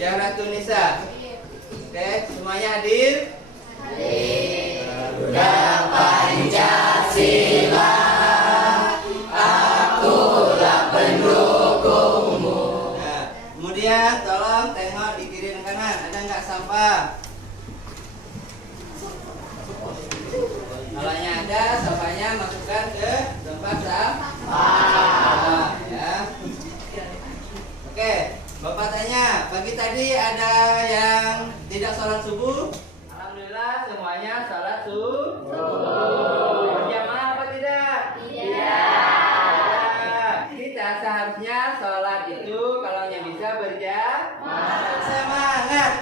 Jaratun Nisa. Oke, semuanya hadir? Hadir. Garuda Pancasila, akulah pendukungmu. Nah, kemudian tolong tengok di kiri dan kanan, ada nggak sampah? Kalau ada, sampahnya masukkan ke tempat sampah. Ya. Oke, Bapak tanya, pagi tadi ada yang tidak sholat subuh? Alhamdulillah semuanya sholat subuh. Berjamaah apa tidak? Tidak. Kita seharusnya sholat itu kalau yang bisa berjamaah. Semangat.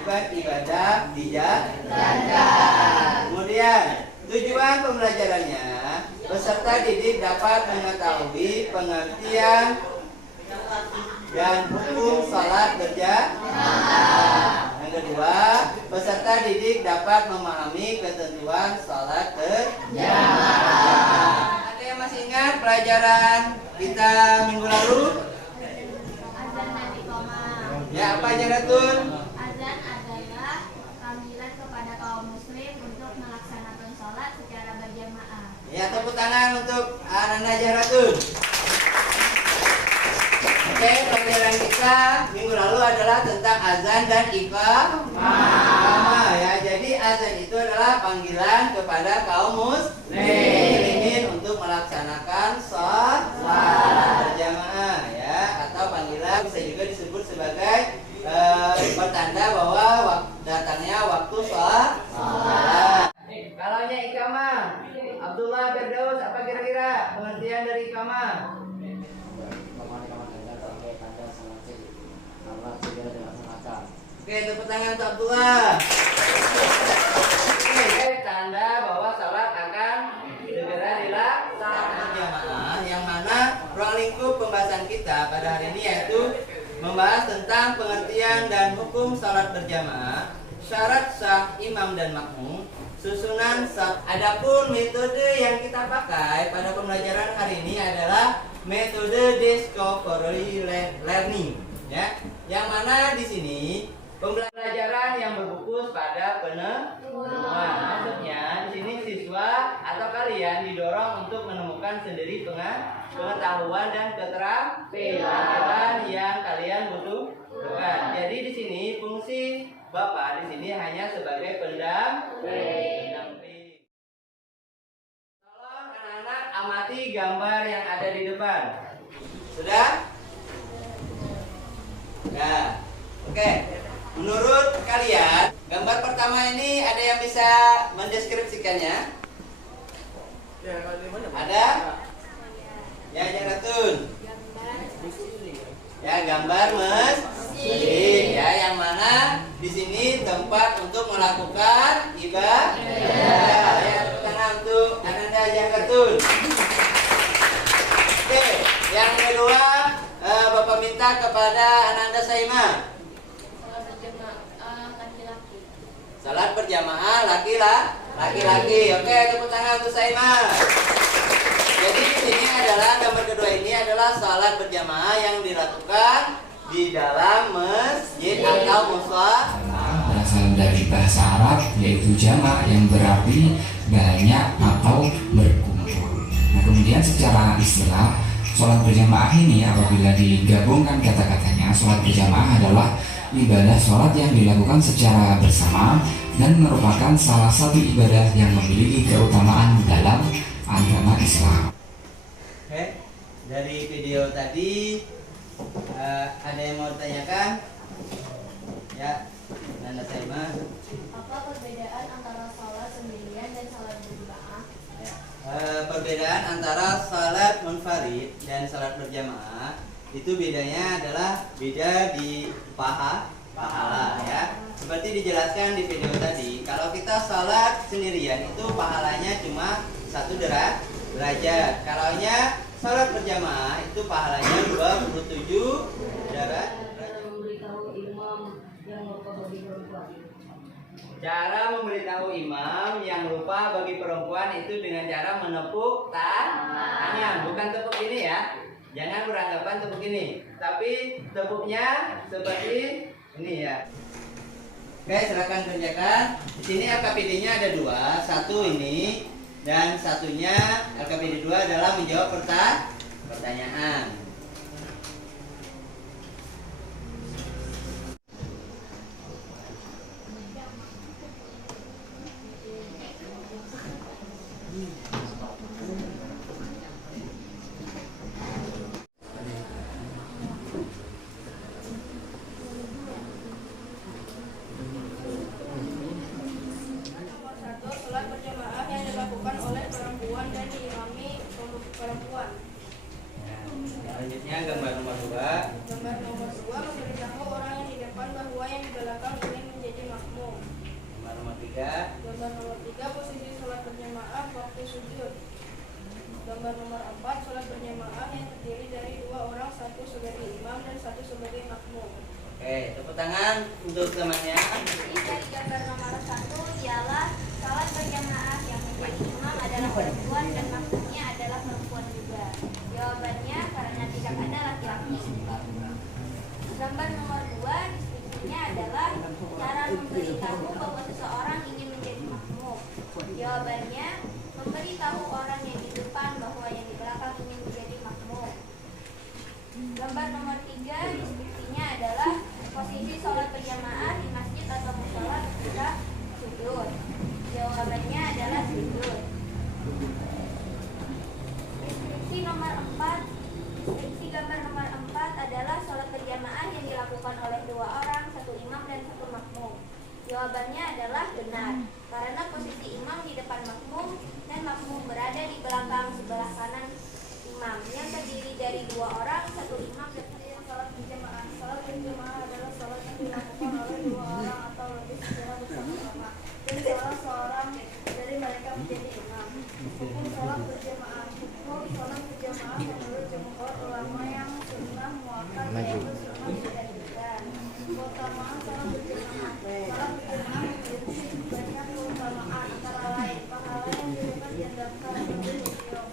Kewajiban ibadah dijalankan. Kemudian tujuan pembelajarannya, peserta didik dapat mengetahui pengertian dan hukum salat berjamaah. Yang kedua, peserta didik dapat memahami ketentuan salat berjamaah. Ada yang masih ingat pelajaran kita minggu lalu? Azan dan iqamah. Ya, apa aja Ratun? Azan adalah panggilan kepada kaum muslim untuk melaksanakan sholat secara berjamaah. Ya, tepuk tangan untuk Ananda Jaratun. Oke, pelajaran kita minggu lalu adalah tentang azan dan iqamah. Ya, jadi azan itu adalah panggilan kepada kaum muslimin untuk melaksanakan sholat berjamaah, ya, atau panggilan bisa juga disebut sebagai pertanda bahwa datangnya waktu sholat. Kalau iqamah, Abdullah Firdaus, apa kira-kira pengertian dari iqamah? Oke, tepuk tangan untuk Abdullah. Oke, tanda bahwa sholat akan segera dilaksanakan berjamaah, yang mana ruang lingkup pembahasan kita pada hari ini yaitu membahas tentang pengertian dan hukum sholat berjamaah, syarat sah imam dan makmum, susunan saf. Adapun metode yang kita pakai pada pembelajaran hari ini adalah metode discovery learning, ya. Yang mana di sini pembelajaran yang berfokus pada penemuan. Maksudnya di sini siswa atau kalian didorong untuk menemukan sendiri pengetahuan dan keterampilan yang kalian butuhkan. Jadi di sini fungsi Bapak di sini hanya sebagai pendamping. Tolong anak-anak amati gambar yang ada di depan. Sudah? Ya. Oke. Menurut kalian, gambar pertama ini ada yang bisa mendeskripsikannya? Ada? Ya, Jaratun. Ya, gambar masjid, ya, yang mana di sini tempat untuk melakukan ibadah. Ya, tangan untuk Ananda Jaratun. Oke, yang kedua, Bapak minta kepada Ananda Saima. Salat berjamaah laki-laki. Oke, tepuk tangan untuk Saima. Jadi di sini adalah gambar kedua ini adalah salat berjamaah yang dilakukan di dalam masjid atau mushola. Berasal dari bahasa Arab yaitu jama' yang berarti banyak atau berkumpul. Nah, kemudian secara istilah sholat berjamaah ini apabila digabungkan kata-katanya, sholat berjamaah adalah ibadah sholat yang dilakukan secara bersama dan merupakan salah satu ibadah yang memiliki keutamaan dalam agama Islam. Oke, dari video tadi ada yang mau ditanyakan? Ya, Nanda Saima. Apa perbedaan antara sholat sendirian dan sholat berjamaah? Perbedaan antara salat munfarid dan salat berjamaah itu bedanya adalah beda di pahala, ya. Seperti dijelaskan di video tadi, kalau kita salat sendirian itu pahalanya cuma 1 derajat. Kalaunya salat berjamaah itu pahalanya 27 derajat. Cara memberitahu imam yang lupa bagi perempuan itu dengan cara menepuk tangan, bukan tepuk ini ya. Jangan beranggapan tepuk ini, tapi tepuknya seperti ini ya. Oke, silakan kerjakan. Di sini LKPD-nya ada dua, satu ini dan satunya LKPD 2 adalah menjawab pertanyaan. Sholat berjamaah yang dilakukan oleh perempuan dan diimami perempuan. Selanjutnya gambar nomor 2. Gambar nomor 2 memberitahu orang yang di depan bahwa yang di belakang ingin menjadi makmum. Gambar nomor 3. Gambar nomor 3 posisi sholat berjamaah waktu sujud. Gambar nomor 4 sholat berjamaah yang terdiri dari 2 orang, satu sebagai imam dan satu sebagai makmum. Oke, tepuk tangan untuk temannya. Jadi dari gambar nomor 1 ialah sholat berjamaah yang menjadi imam adalah perempuan dan makmumnya adalah perempuan juga. Jawabannya karena tidak ada laki-laki. Gambar nomor 2 deskripsinya adalah cara memberitahu bahwa seseorang ingin menjadi makmum. Jawabannya memberitahu orang yang di depan bahwa yang di belakang ingin menjadi makmum. Gambar nomor 3 deskripsinya adalah posisi sholat berjamaah di masjid atau mushola ketika sujud. Jawabannya adalah sujud. Deskripsi nomor 4, deskripsi gambar nomor 4 adalah sholat berjamaah yang dilakukan oleh 2 orang, satu imam dan satu makmum. Jawabannya adalah benar, karena posisi imam di depan makmum dan makmum berada di belakang sebelah kanan imam yang terdiri dari 2 orang, satu imam dan Sholat berjamaah. Sholat berjamaah adalah sholat yang dilakukan oleh 2 orang atau lebih secara bersama-sama dan salah seorang dari mereka menjadi imam. Hukum sholat berjamaah. Hukum sholat berjamaah menurut jumhur ulama yang sunnah muakkad yaitu sunnah dijadikan. Keutamaan sholat berjamaah. Sholat berjamaah memiliki banyak keutamaan, antara lain pahala yang dapat diandalkan oleh beliau,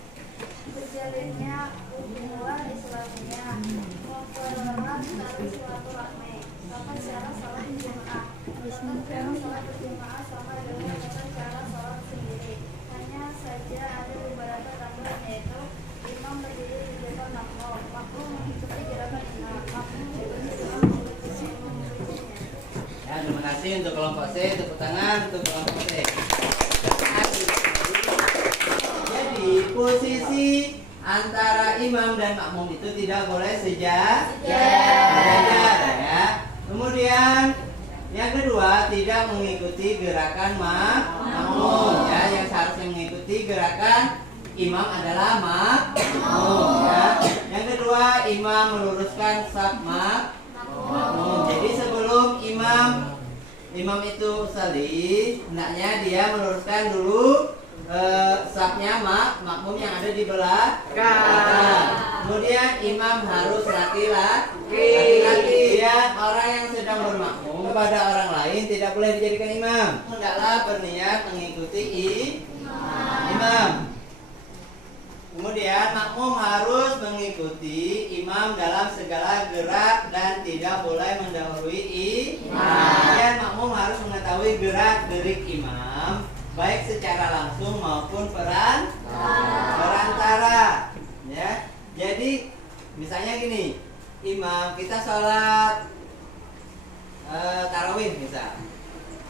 berjalannya hubungan Islamnya, mempererat tali silaturahmi. Tata cara sholat berjamaah. Tata cara sholat berjamaah sama dengan tata cara sholat sendiri. Hanya saja ada beberapa tambahan, yaitu imam berdiri di depan makmum, makmum mengikuti gerakan imam, makmum mengikuti imam mengikuti imam berikutnya. Ya, terima kasih untuk kelompok C, tepuk tangan untuk kelompok C. Jadi posisi antara imam dan makmum itu tidak boleh sejajar ya. Kemudian yang kedua, tidak mengikuti gerakan makmum ya. Yang seharusnya mengikuti gerakan imam adalah makmum ya. Yang kedua, imam meluruskan saf makmum. Jadi sebelum imam itu salih, hendaknya dia meluruskan dulu safnya makmum yang ada di belakang. Kemudian imam harus laki-laki dan orang yang sedang bermakmum kepada orang lain tidak boleh dijadikan imam. Hendaklah berniat mengikuti imam. Kemudian makmum harus mengikuti imam dalam segala gerak dan tidak boleh mendahului imam. Kemudian makmum harus mengetahui gerak-gerik imam, baik secara langsung maupun perantara ya. Jadi misalnya gini, imam kita sholat tarawih misal,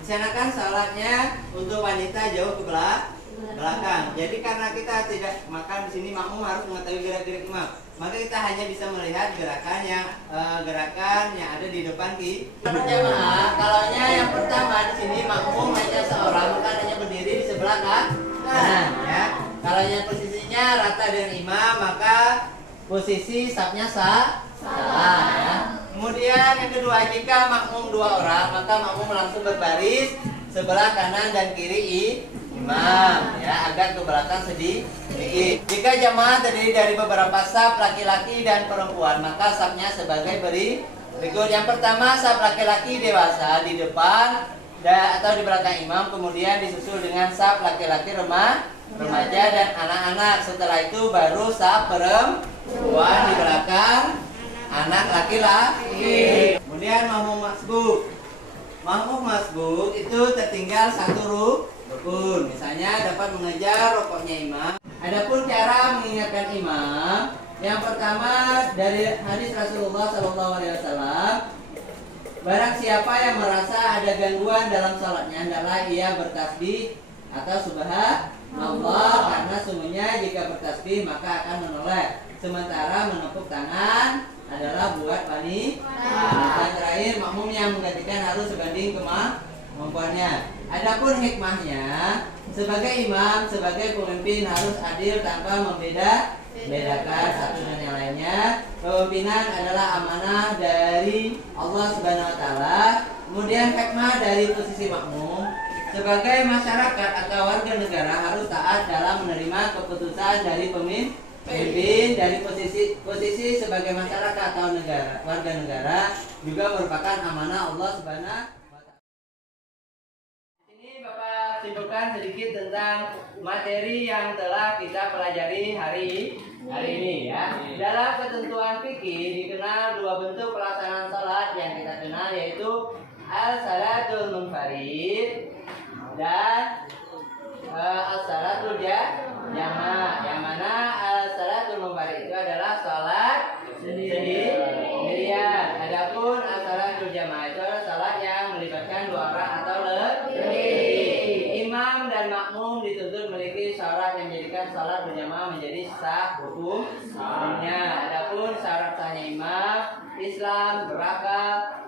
misalkan sholatnya untuk wanita jauh ke belakang. Jadi karena kita tidak makan di sini, makmum harus mengetahui gerak-gerik imam. Maka kita hanya bisa melihat gerakan yang ada di depan berjamaah. Kalaunya yang pertama di sini makmum hanya seorang, maka hanya berdiri di sebelah kanan ya. Kalau yang posisinya rata dengan imam, maka posisi safnya salah ya. Kemudian yang kedua, jika makmum 2 orang, maka makmum langsung berbaris sebelah kanan dan kiri imam ya, agar ke belakang sedikit. Jika jamaah terdiri dari beberapa saf laki-laki dan perempuan, maka safnya sebagai berikut. Yang pertama, saf laki-laki dewasa di depan atau di belakang imam, kemudian disusul dengan saf laki-laki remaja dan anak-anak. Setelah itu baru saf perempuan di belakang anak laki-laki. Kemudian makmum masbuk. Makmum masbuk itu tertinggal satu rukun. Misalnya dapat mengejar rukuknya imam. Adapun cara mengingatkan imam, yang pertama dari hadis Rasulullah SAW, barang siapa yang merasa ada gangguan dalam sholatnya, hendaklah ia bertasbih atau subhanallah, karena sungguhnya jika bertasbih maka akan menoleh, sementara menepuk tangan adalah buat wanita. Dan terakhir, makmum yang menggantikan harus sebanding kemampuannya. Adapun hikmahnya, sebagai imam, sebagai pemimpin harus adil tanpa membedakan satu dan yang lainnya. Kepemimpinan adalah amanah dari Allah Subhanahu wa taala. Kemudian hikmah dari posisi makmum, sebagai masyarakat atau warga negara harus taat dalam menerima keputusan dari pemimpin. Dari posisi sebagai masyarakat atau warga negara juga merupakan amanah Allah Subhanahu wa taala. Ini Bapak simpulkan sedikit tentang materi yang telah kita pelajari hari ini ya. Dalam ketentuan fikih dikenal dua bentuk pelaksanaan salat yang kita kenal, yaitu al-salatul munfarid dan as-salatul jamaah. Yang mana al-salatul munfarid itu adalah salat sendirian. Adapun as-salatul jamaah itu adalah salat yang melibatkan dua orang atau lebih. Imam dan makmum dituntut memiliki syarat yang menjadikan salat berjamaah menjadi sah hukumnya. Adapun syarat sahnya imam, Islam, berakal,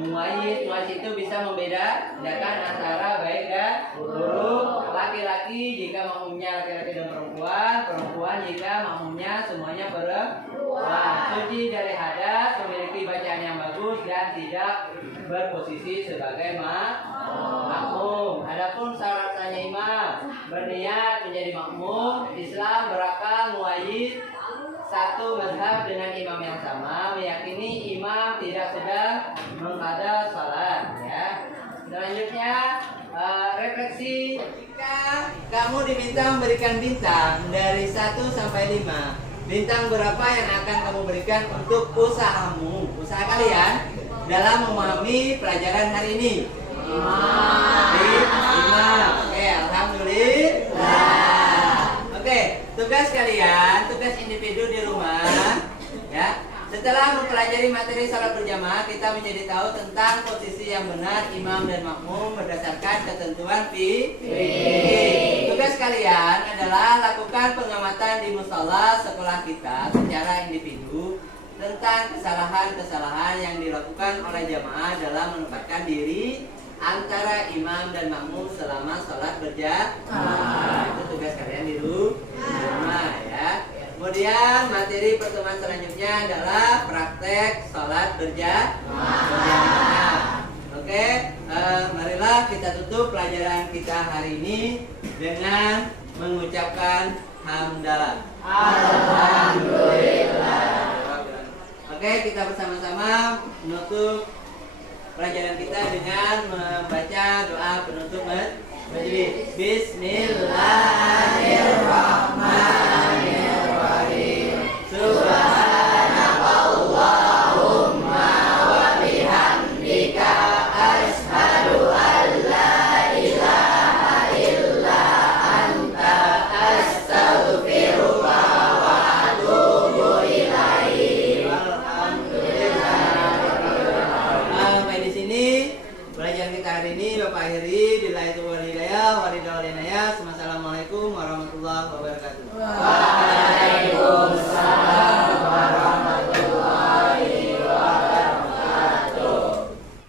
muayyid itu bisa membedakan antara baik dan buruk. Laki-laki jika makmumnya laki-laki dan perempuan jika makmumnya semuanya perempuan. Suci dari hadas, memiliki bacaan yang bagus dan tidak berposisi sebagai makmum. Adapun syarat sahnya imam, berniat menjadi makmum, Islam, berakal, muayyid, satu mazhab dengan imam yang sama, meyakini imam tidak sedang mengqada salat ya. Selanjutnya refleksi, jika kamu diminta memberikan bintang dari 1 sampai 5, bintang berapa yang akan kamu berikan untuk usahamu, usaha kalian dalam memahami pelajaran hari ini? 5. Oke, alhamdulillah. Oke, tugas kalian, tugas individu di rumah ya. Setelah mempelajari materi salat berjamaah, kita menjadi tahu tentang posisi yang benar imam dan makmum berdasarkan ketentuan fikih. Tugas kalian adalah lakukan pengamatan di mushola sekolah kita secara individu tentang kesalahan-kesalahan yang dilakukan oleh jamaah dalam menempatkan diri antara imam dan makmum selama sholat berjamaah. Itu tugas kalian di rumah ya. Kemudian materi pertemuan selanjutnya adalah praktek sholat berjamaah. Oke, marilah kita tutup pelajaran kita hari ini dengan mengucapkan hamdalah. Alhamdulillah. Oke, kita bersama-sama menutup pelajaran kita dengan membaca doa penutup majelis. Bismillahirrahmanirrahim.